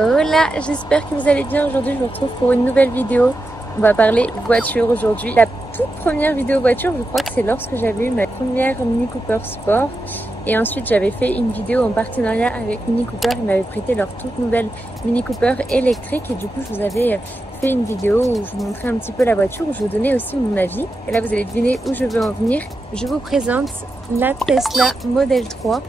Hola, j'espère que vous allez bien. Aujourd'hui je vous retrouve pour une nouvelle vidéo. On va parler voiture aujourd'hui. La toute première vidéo voiture, je crois que c'est lorsque j'avais eu ma première Mini Cooper Sport. Et ensuite j'avais fait une vidéo en partenariat avec Mini Cooper. Ils m'avaient prêté leur toute nouvelle Mini Cooper électrique. Et du coup je vous avais fait une vidéo où je vous montrais un petit peu la voiture, où je vous donnais aussi mon avis. Et là vous allez deviner où je veux en venir. Je vous présente la Tesla Model 3.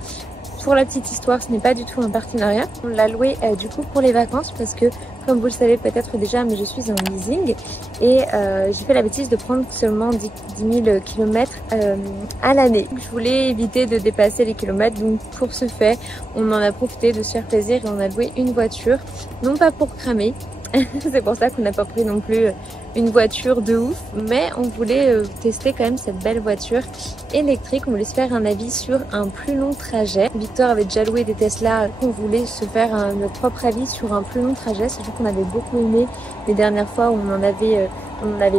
Pour la petite histoire, ce n'est pas du tout un partenariat. On l'a loué du coup pour les vacances parce que, comme vous le savez peut-être déjà, mais je suis en leasing et j'ai fait la bêtise de prendre seulement 10 000 km à l'année. Je voulais éviter de dépasser les kilomètres, donc pour ce fait, on en a profité de se faire plaisir et on a loué une voiture, non pas pour cramer. C'est pour ça qu'on n'a pas pris non plus une voiture de ouf, mais on voulait tester quand même cette belle voiture électrique. On voulait se faire un avis sur un plus long trajet. Victor avait déjà loué des Tesla, on voulait se faire notre propre avis sur un plus long trajet. C'est sûr qu'on avait beaucoup aimé les dernières fois où on en avait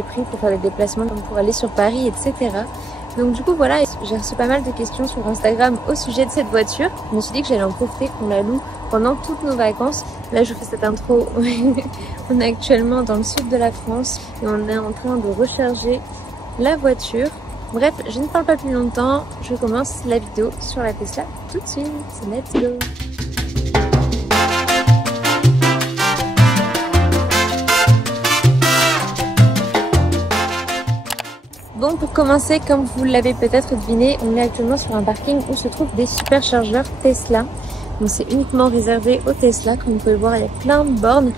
pris pour faire des déplacements comme pour aller sur Paris, etc. Donc du coup voilà, j'ai reçu pas mal de questions sur Instagram au sujet de cette voiture. Je me suis dit que j'allais en profiter, qu'on la loue pendant toutes nos vacances. Là je fais cette intro, on est actuellement dans le sud de la France et on est en train de recharger la voiture. Bref, je ne parle pas plus longtemps, je commence la vidéo sur la Tesla tout de suite. Let's go! Bon, pour commencer, comme vous l'avez peut-être deviné, on est actuellement sur un parking où se trouvent des superchargeurs Tesla. Donc c'est uniquement réservé aux Tesla. Comme vous pouvez le voir, il y a plein de bornes.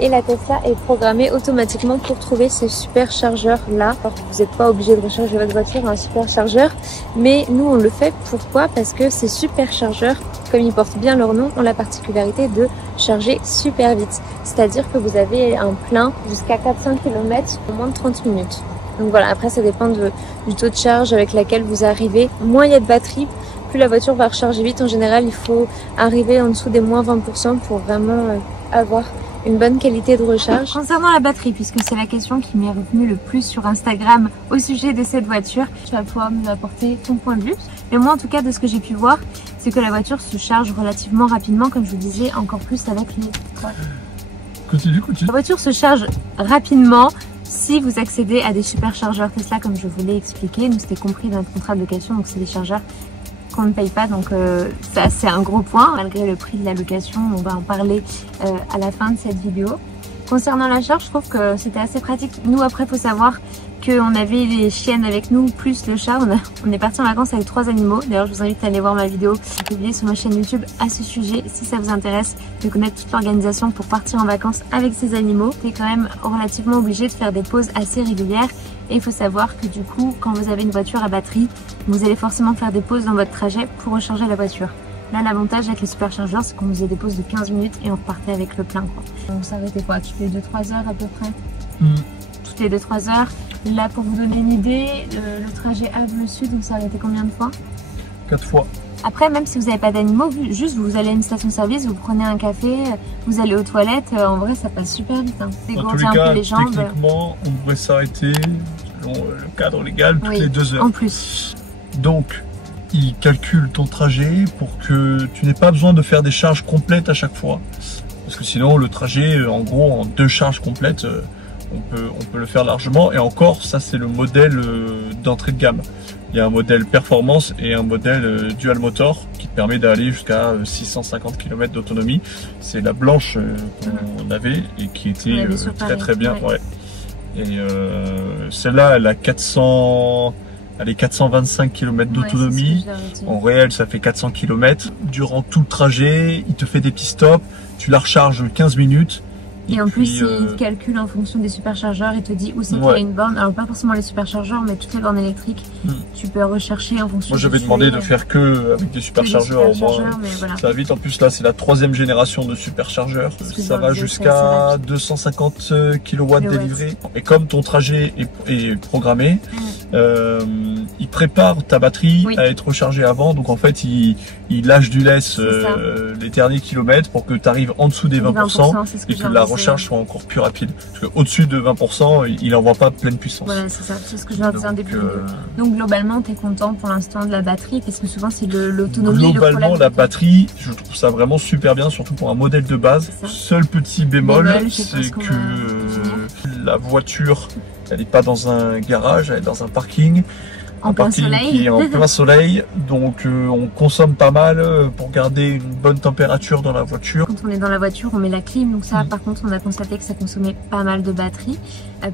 Et la Tesla est programmée automatiquement pour trouver ces superchargeurs là. Alors vous n'êtes pas obligé de recharger votre voiture à un superchargeur. Mais nous on le fait. Pourquoi? Parce que ces superchargeurs, comme ils portent bien leur nom, ont la particularité de charger super vite. C'est-à-dire que vous avez un plein jusqu'à 400 km en moins de 30 minutes. Donc voilà, après ça dépend du taux de charge avec laquelle vous arrivez. Moins il y a de batterie, plus la voiture va recharger vite. En général, il faut arriver en dessous des moins 20% pour vraiment avoir une bonne qualité de recharge. Concernant la batterie, puisque c'est la question qui m'est revenue le plus sur Instagram au sujet de cette voiture, tu vas pouvoir nous apporter ton point de vue. Mais moi en tout cas, de ce que j'ai pu voir, c'est que la voiture se charge relativement rapidement, comme je vous disais, encore plus avec les... Continue. La voiture se charge rapidement si vous accédez à des superchargeurs Tesla, comme je vous l'ai expliqué. Nous, c'était compris dans notre contrat de location, donc c'est des chargeurs qu'on ne paye pas, donc ça c'est un gros point. Malgré le prix de la location, on va en parler à la fin de cette vidéo. Concernant la charge, je trouve que c'était assez pratique. Nous, après, il faut savoir qu'on avait les chiennes avec nous, plus le chat. On est parti en vacances avec 3 animaux. D'ailleurs, je vous invite à aller voir ma vidéo publiée sur ma chaîne YouTube à ce sujet, si ça vous intéresse de connaître toute l'organisation pour partir en vacances avec ces animaux. C'est quand même relativement obligé de faire des pauses assez régulières. Et il faut savoir que du coup, quand vous avez une voiture à batterie, vous allez forcément faire des pauses dans votre trajet pour recharger la voiture. Là, l'avantage avec les superchargeurs, c'est qu'on faisait des pauses de 15 minutes et on repartait avec le plein, quoi. On s'arrêtait quoi, toutes les 2-3 heures à peu près. Toutes les 2-3 heures. Là, pour vous donner une idée, le trajet Havre-le-Sud, on s'arrêtait combien de fois? 4 fois. Après, même si vous n'avez pas d'animaux, juste vous allez à une station-service, vous prenez un café, vous allez aux toilettes, en vrai ça passe super vite. Hein. Dans tous les cas, techniquement, on devrait s'arrêter, selon le cadre légal, toutes les 2 heures. En plus. Donc, il calcule ton trajet pour que tu n'aies pas besoin de faire des charges complètes à chaque fois. Parce que sinon, le trajet, en gros, en 2 charges complètes, on peut le faire largement. Et encore, ça c'est le modèle d'entrée de gamme. Il y a un modèle performance et un modèle dual motor qui te permet d'aller jusqu'à 650 km d'autonomie. C'est la blanche qu'on avait et qui était très bien. Ouais. Et celle-là, elle a 425 km d'autonomie. En réel, ça fait 400 km. Durant tout le trajet, il te fait des petits stops. Tu la recharges 15 minutes. Et en plus, il calcule en fonction des superchargeurs, il te dit où c'est qu'il y a une borne. Alors pas forcément les superchargeurs, mais toutes les bornes électriques, tu peux rechercher en fonction. Moi j'avais demandé de faire que avec des superchargeurs au moins. Voilà. Ça va vite. En plus là, c'est la 3e génération de superchargeurs. Ça va jusqu'à 250 kW délivrés. Et comme ton trajet est programmé, il prépare ta batterie à être rechargée avant. Donc en fait, il lâche du lest les derniers kilomètres pour que tu arrives en dessous des 20% et que la recharge soit encore plus rapide. Parce qu'au-dessus de 20%, il n'envoie pas pleine puissance. Voilà, c'est ça, c'est ce que je viens de dire en début. Donc globalement, tu es content pour l'instant de la batterie parce que souvent c'est l'autonomie. Globalement, la batterie, je trouve ça vraiment super bien, surtout pour un modèle de base. Seul petit bémol, c'est que la voiture, elle n'est pas dans un garage, elle est dans un parking. En plein soleil. Qui est en plein soleil, donc on consomme pas mal pour garder une bonne température dans la voiture. Quand on est dans la voiture, on met la clim, donc ça, par contre, on a constaté que ça consommait pas mal de batterie,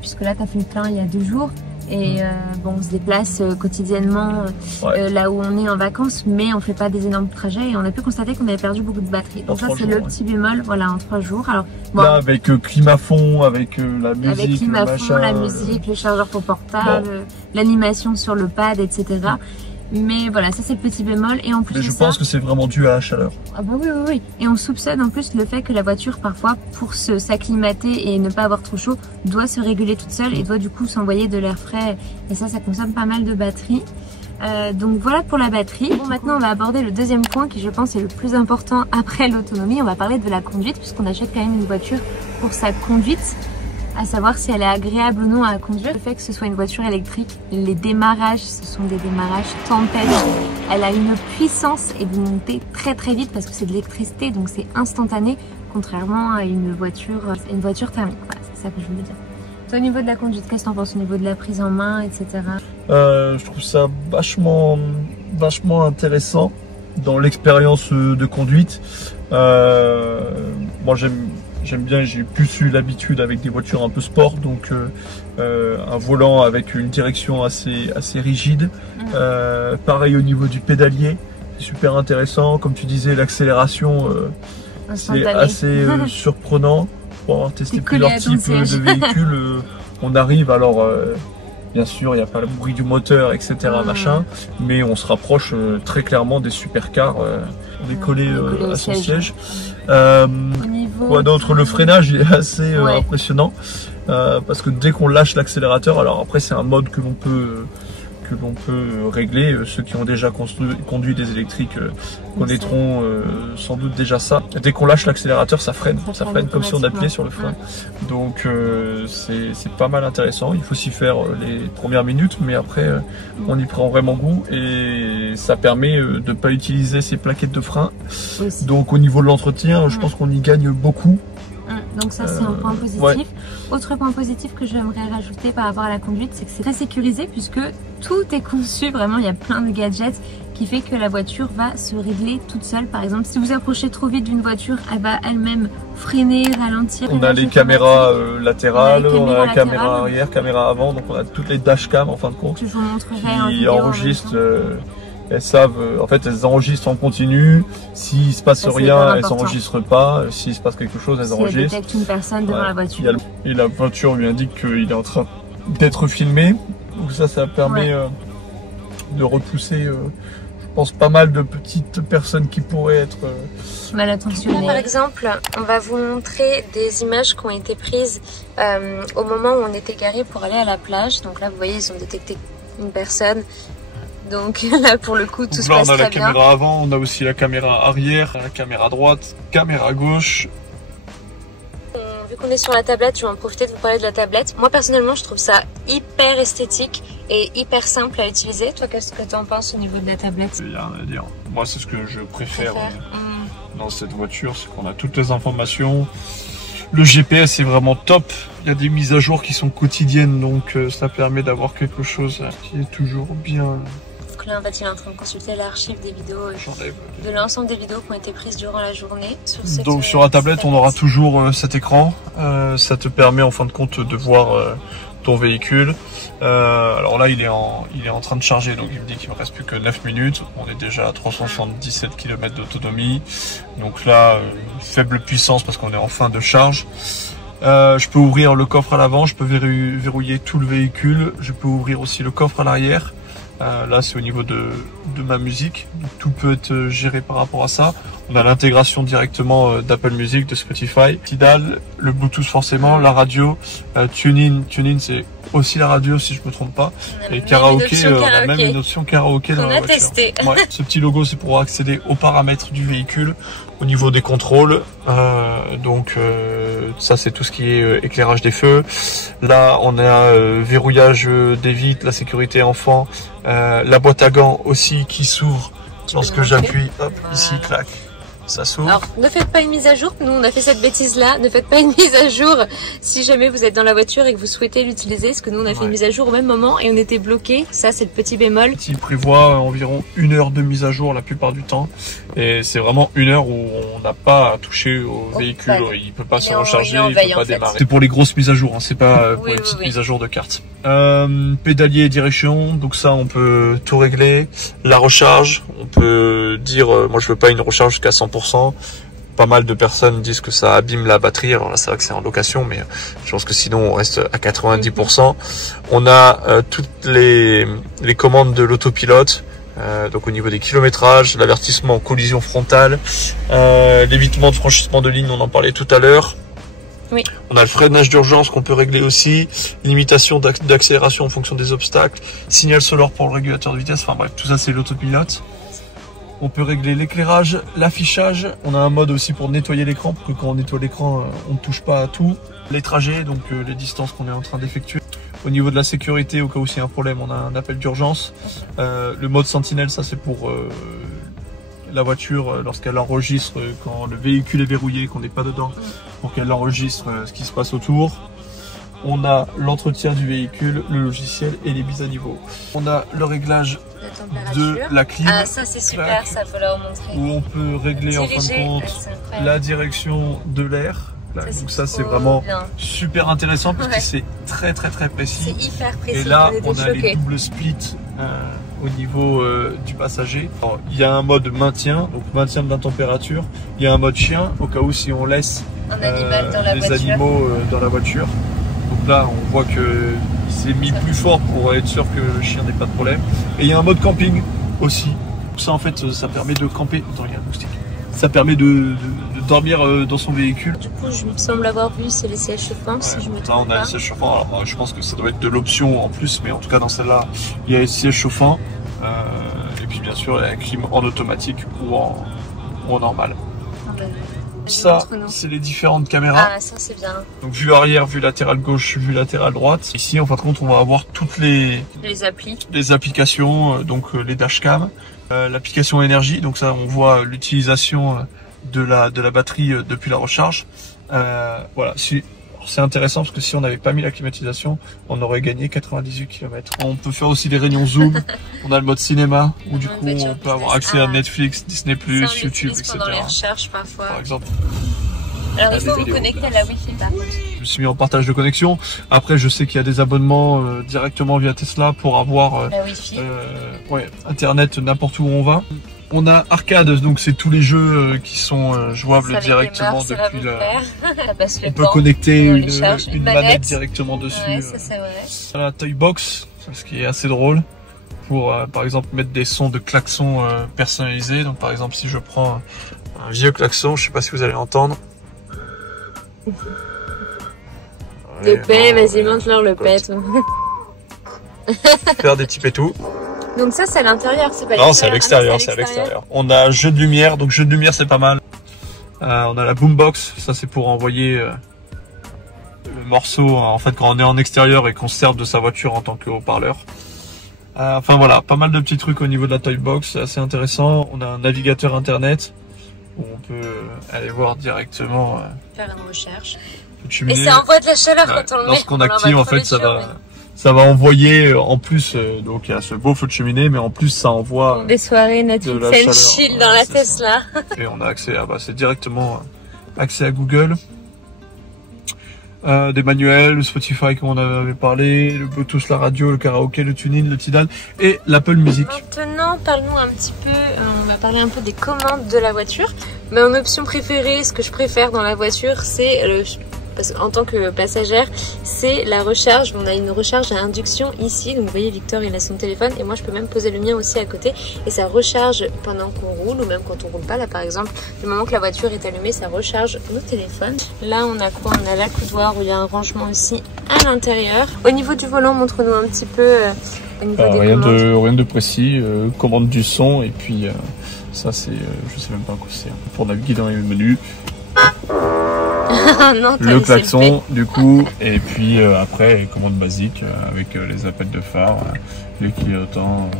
puisque là, tu as fait le plein il y a 2 jours. Et bon, on se déplace quotidiennement là où on est en vacances, mais on fait pas des énormes trajets et on a pu constater qu'on avait perdu beaucoup de batterie. Donc ça c'est le petit bémol, voilà, en 3 jours. Alors bon, là avec climat fond, avec la musique, avec climat fond, la musique, le chargeur pour portable, l'animation sur le pad, etc. Mais voilà, ça c'est le petit bémol. Et en plus, mais je pense que c'est vraiment dû à la chaleur. Ah bah oui. Et on soupçonne en plus le fait que la voiture, parfois, pour s'acclimater et ne pas avoir trop chaud, doit se réguler toute seule et doit du coup s'envoyer de l'air frais. Et ça consomme pas mal de batterie. Donc voilà pour la batterie. Bon, maintenant on va aborder le deuxième point qui je pense est le plus important après l'autonomie. On va parler de la conduite puisqu'on achète quand même une voiture pour sa conduite, à savoir si elle est agréable ou non à conduire. Le fait que ce soit une voiture électrique, les démarrages, ce sont des démarrages tempête. Elle a une puissance et vous montez très très vite parce que c'est de l'électricité, donc c'est instantané, contrairement à une voiture thermique. Voilà, c'est ça que je voulais dire. Toi, au niveau de la conduite, qu'est-ce que tu en penses au niveau de la prise en main, etc. Je trouve ça vachement intéressant dans l'expérience de conduite. Moi j'aime bien, j'ai plus eu l'habitude avec des voitures un peu sport, donc un volant avec une direction assez rigide. Pareil au niveau du pédalier, c'est super intéressant. Comme tu disais, l'accélération, c'est assez surprenant. Pour avoir testé plusieurs types de véhicules, on arrive alors... bien sûr, il n'y a pas le bruit du moteur, etc. machin, mais on se rapproche très clairement des supercars. On est collé à son siège. Quoi d'autre? Le freinage est assez impressionnant parce que dès qu'on lâche l'accélérateur, alors après c'est un mode que l'on peut régler. Ceux qui ont déjà conduit des électriques connaîtront sans doute déjà ça. Dès qu'on lâche l'accélérateur, ça freine comme si on appuyait sur le frein. Donc c'est pas mal intéressant. Il faut s'y faire les premières minutes, mais après on y prend vraiment goût et ça permet de ne pas utiliser ces plaquettes de frein. Donc au niveau de l'entretien, je pense qu'on y gagne beaucoup. Donc ça c'est un point positif. Autre point positif que j'aimerais rajouter par rapport à la conduite, c'est que c'est très sécurisé puisque tout est conçu, vraiment il y a plein de gadgets qui fait que la voiture va se régler toute seule. Par exemple, si vous approchez trop vite d'une voiture, elle va elle-même freiner, ralentir. On a les caméras latérales, on a la caméra arrière, caméra avant, donc on a toutes les dashcams en fin de compte. Je vous montrerai en vidéo. Enregistrent. Elles savent, en fait, elles enregistrent en continu. S'il se passe rien, elles n'enregistrent pas. S'il se passe quelque chose, elles enregistrent. Elle détecte une personne devant la voiture. Et la voiture lui indique qu'il est en train d'être filmé. Donc ça permet de repousser, je pense, pas mal de petites personnes qui pourraient être mal intentionnées. Par exemple, on va vous montrer des images qui ont été prises au moment où on était garé pour aller à la plage. Donc là, vous voyez, ils ont détecté une personne. Donc là pour le coup tout se passe très bien. On a la caméra avant, on a aussi la caméra arrière, la caméra droite, caméra gauche. Vu qu'on est sur la tablette, je vais en profiter de vous parler de la tablette. Moi personnellement je trouve ça hyper esthétique et hyper simple à utiliser. Toi qu'est-ce que tu en penses au niveau de la tablette? Il y a rien à dire. Moi c'est ce que je préfère dans cette voiture, c'est qu'on a toutes les informations. Le GPS est vraiment top, il y a des mises à jour qui sont quotidiennes, donc ça permet d'avoir quelque chose qui est toujours bien. Là en fait il est en train de consulter l'archive des vidéos de l'ensemble des vidéos qui ont été prises durant la journée. Donc sur la tablette on aura toujours cet écran, ça te permet en fin de compte de voir ton véhicule. Alors là il est en train de charger, donc il me dit qu'il ne me reste plus que 9 minutes, on est déjà à 377 km d'autonomie, donc là faible puissance parce qu'on est en fin de charge. Je peux ouvrir le coffre à l'avant, je peux verrouiller tout le véhicule, je peux ouvrir aussi le coffre à l'arrière. Là, c'est au niveau de ma musique. Donc, tout peut être géré par rapport à ça. On a l'intégration directement d'Apple Music, de Spotify, Tidal, le Bluetooth forcément, la radio, TuneIn. TuneIn, c'est aussi la radio si je me trompe pas. Et karaoké, on a même une option karaoké dans la voiture. Testé. Ouais, ce petit logo, c'est pour accéder aux paramètres du véhicule, au niveau des contrôles. Ça, c'est tout ce qui est éclairage des feux. Là, on a verrouillage des vitres, la sécurité enfant, la boîte à gants aussi qui s'ouvre lorsque j'appuie. Hop, ici, clac. Ça s'ouvre. Alors, ne faites pas une mise à jour. Nous, on a fait cette bêtise-là. Ne faites pas une mise à jour si jamais vous êtes dans la voiture et que vous souhaitez l'utiliser. Parce que nous, on a fait une mise à jour au même moment et on était bloqué. Ça, c'est le petit bémol. Il prévoit environ 1 heure de mise à jour la plupart du temps. Et c'est vraiment 1 heure où on n'a pas à toucher au véhicule. Il peut pas se recharger, il peut pas démarrer. C'est pour les grosses mises à jour, hein. C'est pas pour les petites mises à jour de carte. Pédalier et direction. Donc ça, on peut tout régler. La recharge, on peut dire, moi je veux pas une recharge jusqu'à 100%. Pas mal de personnes disent que ça abîme la batterie. Alors là, c'est vrai que c'est en location, mais je pense que sinon on reste à 90%. On a toutes les commandes de l'autopilote. Donc au niveau des kilométrages, l'avertissement en collision frontale, l'évitement de franchissement de ligne, on en parlait tout à l'heure. Oui. On a le freinage d'urgence qu'on peut régler aussi, limitation d'accélération en fonction des obstacles, signal sonore pour le régulateur de vitesse. Enfin bref, tout ça c'est l'autopilote. On peut régler l'éclairage, l'affichage. On a un mode aussi pour nettoyer l'écran, pour que quand on nettoie l'écran, on ne touche pas à tout. Les trajets, donc les distances qu'on est en train d'effectuer. Au niveau de la sécurité, au cas où il y a un problème, on a un appel d'urgence. Le mode sentinelle, ça c'est pour la voiture lorsqu'elle enregistre quand le véhicule est verrouillé, qu'on n'est pas dedans, pour qu'elle enregistre ce qui se passe autour. On a l'entretien du véhicule, le logiciel et les mises à niveau. On a le réglage de la clim. Ah, ça c'est super, ça faut leur montrer. Où on peut régler en fin de compte la direction de l'air. Donc ça c'est vraiment super intéressant parce que c'est très précis. C'est hyper précis. Et là on a les doubles splits au niveau du passager. Alors, il y a un mode maintien, donc maintien de la température. Il y a un mode chien au cas où si on laisse les animaux dans la voiture. Donc là on voit que c'est mis plus fort pour être sûr que le chien n'ait pas de problème. Et il y a un mode camping aussi. Ça en fait ça permet de camper. Attends, il y a un moustique. Ça permet de dormir dans son véhicule. Du coup, je me semble avoir vu, c'est les sièges chauffants, si je me trompe pas. Là, on a les sièges chauffants. Alors, je pense que ça doit être de l'option en plus, mais en tout cas, dans celle-là, il y a les sièges chauffants. Et puis, bien sûr, il y a la clim en automatique ou en normal. Ça, c'est les différentes caméras. Ah, ça, c'est bien. Donc, vue arrière, vue latérale gauche, vue latérale droite. Ici, en fin de compte, on va avoir toutes les applications, donc les dashcams. L'application énergie, donc ça on voit l'utilisation de la batterie depuis la recharge. Voilà, c'est intéressant parce que si on n'avait pas mis la climatisation, on aurait gagné 98 km. On peut faire aussi des réunions zoom. On a le mode cinéma où du coup on peut avoir accès à Netflix, Disney+, YouTube, etc. Pendant les recherches parfois. Par exemple. Alors il faut vous connecter à la Wi-Fi par contre. Je me suis mis en partage de connexion. Après je sais qu'il y a des abonnements directement via Tesla pour avoir la Wi-Fi. Internet n'importe où on va. On a arcade, donc c'est tous les jeux qui sont jouables directement depuis la... On peut connecter une manette directement dessus. Ouais, ça c'est vrai. La Toy Box, ce qui est assez drôle, pour par exemple mettre des sons de klaxon personnalisés. Donc par exemple si je prends un vieux klaxon, je sais pas si vous allez l'entendre. Le paix, vas-y, montre-leur le paix. Faire des types et tout. Donc ça, c'est à l'intérieur, c'est pas Non, c'est à l'extérieur, c'est à l'extérieur. On a jeu de lumière, donc jeu de lumière, c'est pas mal. On a la boombox, ça c'est pour envoyer le morceau, en fait, quand on est en extérieur et qu'on se serve de sa voiture en tant que haut-parleur. Enfin voilà, pas mal de petits trucs au niveau de la toy box, c'est assez intéressant. On a un navigateur internet où on peut aller voir directement. Faire une recherche. Et ça envoie de la chaleur quand on le met. Lorsqu'on active, en fait, ça va envoyer en plus, donc il y a ce beau feu de cheminée, mais en plus ça envoie des soirées Netflix and chill dans la Tesla. Et on a accès à, c'est directement accès à Google. Des manuels, le Spotify comme on avait parlé, le Bluetooth, la radio, le karaoké, le TuneIn, le Tidal et l'Apple Music. Maintenant, parle-nous un petit peu, on va parler un peu des commandes de la voiture. Mais en option préférée, ce que je préfère dans la voiture, c'est parce qu'en tant que passagère, c'est la recharge. On a une recharge à induction ici, donc vous voyez Victor il a son téléphone et moi je peux même poser le mien aussi à côté et ça recharge pendant qu'on roule ou même quand on roule pas. Là par exemple, le moment que la voiture est allumée, ça recharge nos téléphones. Là on a quoi? On a l'accoudoir où il y a un rangement aussi à l'intérieur. Au niveau du volant, montre-nous un petit peu au niveau des commandes. Rien de précis, commande du son et puis ça c'est, je sais même pas quoi c'est, pour naviguer dans les menus. Non, le klaxon du coup et puis après commande basique avec les appels de phare, les clignotants.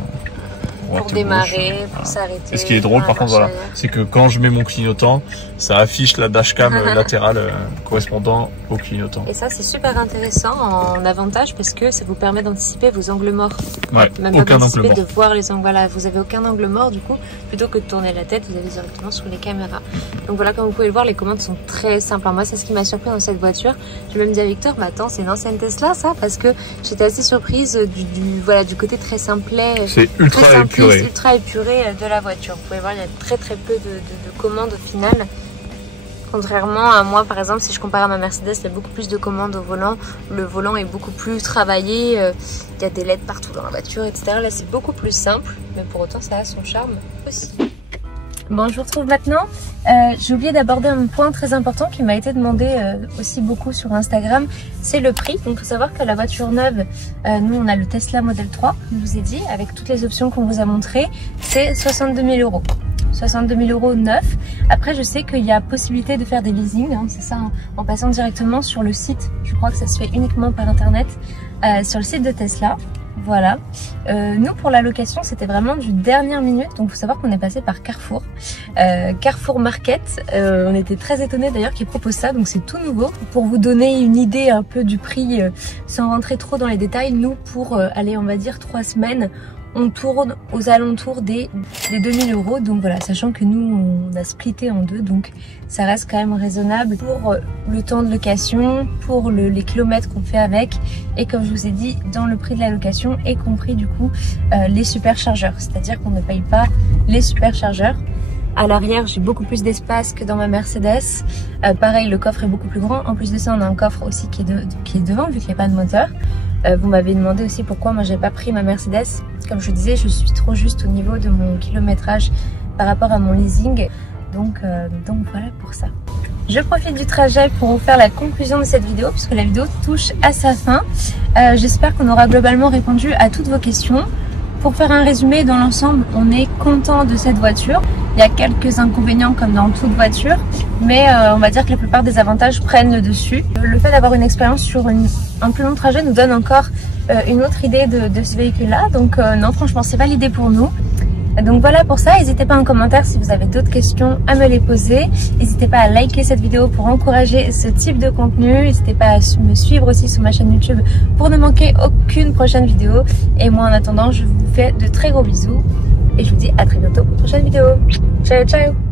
Pour démarrer, pour s'arrêter. Et ce qui est drôle par contre, voilà, c'est que quand je mets mon clignotant, ça affiche la dashcam latérale correspondant au clignotant. Et ça c'est super intéressant en avantage parce que ça vous permet d'anticiper vos angles morts. Ouais, même pas d'anticiper, de voir les angles. Voilà, vous avez aucun angle mort du coup, plutôt que de tourner la tête, vous allez directement sur les caméras. Donc voilà, comme vous pouvez le voir, les commandes sont très simples. Alors moi c'est ce qui m'a surpris dans cette voiture. J'ai même dit à Victor, mais attends, c'est une ancienne Tesla ça, parce que j'étais assez surprise du côté très simplet. C'est ultra épuré. Ultra épuré de la voiture. Vous pouvez voir, il y a très peu de commandes au final. Contrairement à moi, par exemple, si je compare à ma Mercedes, il y a beaucoup plus de commandes au volant. Le volant est beaucoup plus travaillé. Il y a des LED partout dans la voiture, etc. Là, c'est beaucoup plus simple, mais pour autant, ça a son charme aussi. Bon, je vous retrouve maintenant. J'ai oublié d'aborder un point très important qui m'a été demandé aussi beaucoup sur Instagram, c'est le prix. Donc il faut savoir que la voiture neuve, nous on a le Tesla Model 3, comme je vous ai dit, avec toutes les options qu'on vous a montrées, c'est 62 000 €. 62 000 € neuf. Après je sais qu'il y a possibilité de faire des leasing, hein, c'est ça, hein, en passant directement sur le site. Je crois que ça se fait uniquement par internet, sur le site de Tesla. Voilà. Nous pour la location c'était vraiment du dernière minute, donc il faut savoir qu'on est passé par Carrefour, Carrefour Market. On était très étonnés d'ailleurs qu'ils proposent ça, donc c'est tout nouveau. Pour vous donner une idée un peu du prix, sans rentrer trop dans les détails, nous pour aller on va dire 3 semaines, on tourne aux alentours des 2000 €. Donc voilà, sachant que nous on a splitté en deux, donc ça reste quand même raisonnable pour le temps de location, pour les kilomètres qu'on fait avec, et comme je vous ai dit, dans le prix de la location est compris du coup les superchargeurs, c'est-à-dire qu'on ne paye pas les superchargeurs. À l'arrière, j'ai beaucoup plus d'espace que dans ma Mercedes. Pareil, le coffre est beaucoup plus grand. En plus de ça, on a un coffre aussi qui est devant, vu qu'il n'y a pas de moteur. Vous m'avez demandé aussi pourquoi moi j'ai pas pris ma Mercedes. Comme je vous disais, je suis trop juste au niveau de mon kilométrage par rapport à mon leasing. Donc voilà pour ça. Je profite du trajet pour vous faire la conclusion de cette vidéo, puisque la vidéo touche à sa fin. J'espère qu'on aura globalement répondu à toutes vos questions. Pour faire un résumé, dans l'ensemble, on est content de cette voiture. Il y a quelques inconvénients comme dans toute voiture, mais on va dire que la plupart des avantages prennent le dessus. Le fait d'avoir une expérience sur un plus long trajet nous donne encore une autre idée de ce véhicule-là. Donc non, franchement, c'est validé pour nous. Donc voilà pour ça, n'hésitez pas en commentaire si vous avez d'autres questions à me les poser. N'hésitez pas à liker cette vidéo pour encourager ce type de contenu. N'hésitez pas à me suivre aussi sur ma chaîne YouTube pour ne manquer aucune prochaine vidéo. Et moi en attendant, je vous fais de très gros bisous et je vous dis à très bientôt pour une prochaine vidéo. Ciao ciao.